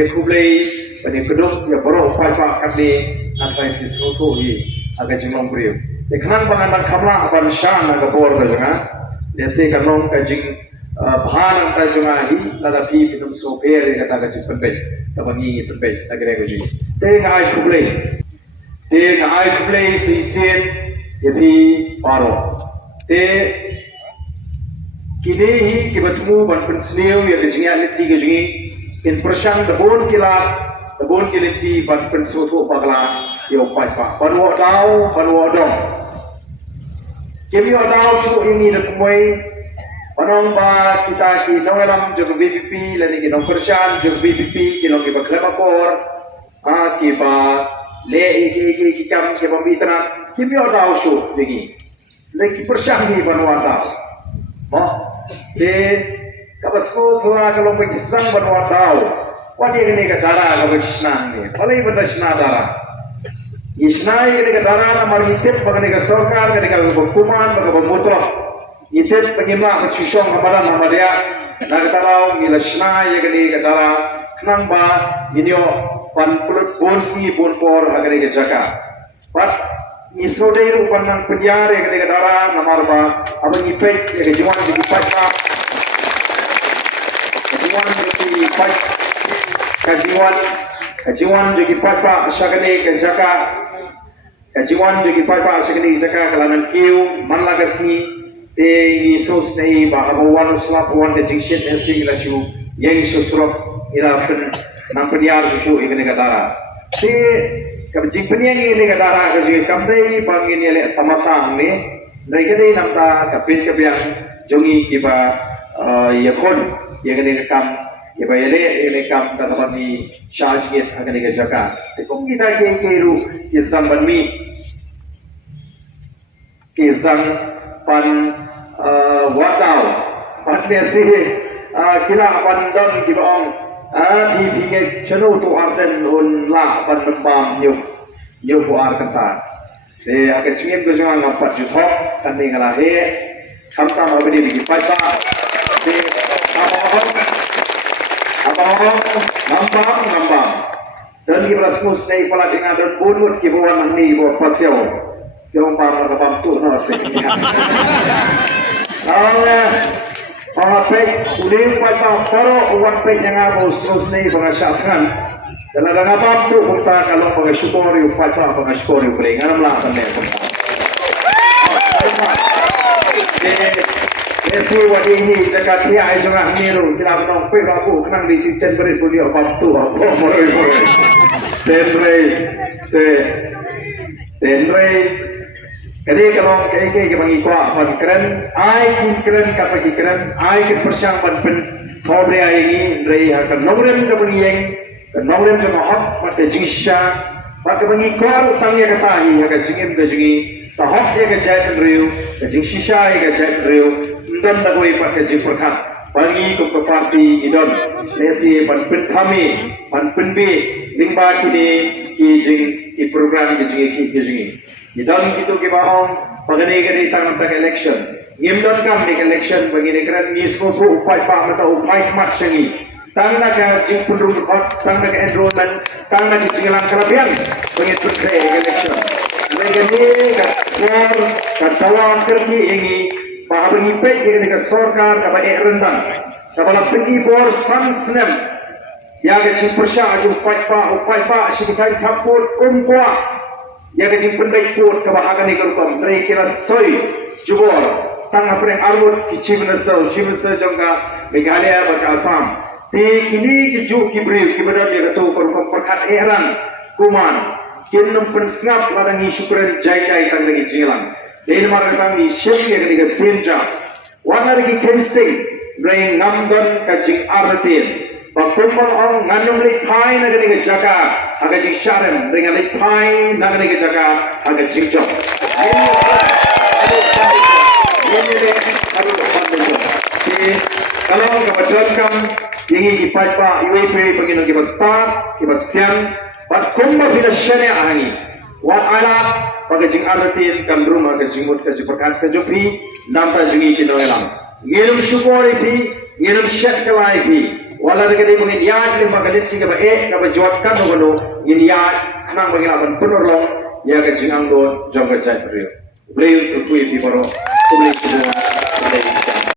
pada kublai pada kedok ya borok pai-pai kami akan disroto hi agak jemong beriu. Dekhan panganan kamla akan shan agak bor berjanga. Desi kanong kajing bahan angka junga hi tetapi minum soper kata kajing penbet tabangi penbet agak regoji. Dengan ai kublai sisen jadi paro. Kini hi kibatmu ban pensneu ya kajinga leti kajingi in persang dabon kiliti ban pensoto pagla yo pai-pai banwa dong. Kami tahu semua ini lekumai, orang bah kita ki nongelam juga BPP, lagi kita persian juga BPP, kita kita kelapor, kita le kita mitra, kami tahu semua begini, lagi persian ni banwa tahu, kalau semua kalau berkisah banwa tahu, wajib ini kedara kalau berkisah ni, paling berkisah darah. Isnai ketika darah nomor hitip ketika sorkar ketika berkuman ketika bermutra hitip pengimak bersusung kepada nama dia nak tahu mila isnai ketika darah kenang ba minyo pan pulut bonsi bonpor ketika jaga pat isodai rupan nang penjara ketika darah nomor ba abang ipek ketika jiwan di pajak kajiwan juga papa syakani kejaka kajiwan juga papa syakani kejaka kelanan kiu manlagasni te Yesus nei bahawan uslapuan ke jingshit esi lasu yang susrok irafen nampeniar susu ikene katara te kabjing peniang ini katara kaji kamdei bangin ele tamasang ni naikade namta kapil kabiang jongi kiba yakon yakene kam ya bayar kam tanaman ni charge get akan dikerjakan. Kung kita keiru kisang banmi, kisang pan watau, pan desi kila pandang di bawah di pinggir cenu tu arten unlah pan lembam yuk buar kata. Akan cingin berjuang empat juta kan tinggal lahir, kamta mau beli lagi pacar. Ngambang dan Rasmus nei pala dengan dan bunut ki bawan ni bawa pasio yang para bantu nasi pek udah pada paro uang pek yang Rasmus nei pengasahkan dan ada bantu kita kalau pengasyukuri upaya pengasyukuri boleh ngamlah sampai Esi wadi ini dekat dia jangan niru tidak menang perabu kenang di sistem beri punya waktu apa mulai tenre jadi kalau kayak mengikut keren kata keren persiapan pen sobre ini dari akan nomorem kemudian nomorem jemaah pada jisha pada mengikut tangnya ketahui akan jingin berjingi tahap dia kejadian real jisha kejadian real dan takoi pakai jiperkat bagi ke parti idon lesi panpin kami panpin bi lingba kini ki program ki idon itu ke baong pagani kari tangan tak election ngimdon kam di election bagi negara ni semua upai pa mata upai mat sengi tangna ka jing penduduk tangna ka enrollment tangna ki jingalan kalabian bagi percaya election lagi ni ka tawang kerti ini bahawa ipek dengan sorkar kepada rentan kepada pergi bor sansnem yang kecil persya aju upaipa sikitai kapur kumpua yang kecil pendai put kebahagiaan ikan dari kira soy jubor tangga pereng arut kecil minister jangka Meghalaya baka Assam kini keju kibril kibada dia ketu perkat eran kuman kinum pensngap ladang syukuran jai tangga jilang Dahil makatang ni Shemya ketika senja, warna lagi kensting, beri ngamdan kajing artin. Pagkumpang ang nganyong lipai na ketika jaga, agak jing syarem, dengan lipai na ketika jaga, agak jing jok. Kalau kebetulan kam, ingin dipajpa, UAP, penginong kibastar, kibasian, pagkumpang bila syariah hangi. Wat alat pagajing aratin kan rumah kajimut kajiperkan kajupi nampak jungi kinoelang ngirum syukuri pi ngirum syat kelai pi wala na kadi mungin yad lima galit sing ba ka juat kan no ngin yad nang bagi laban penolong ya ka jing anggo jong ka jai beliau beliau tu di baro publik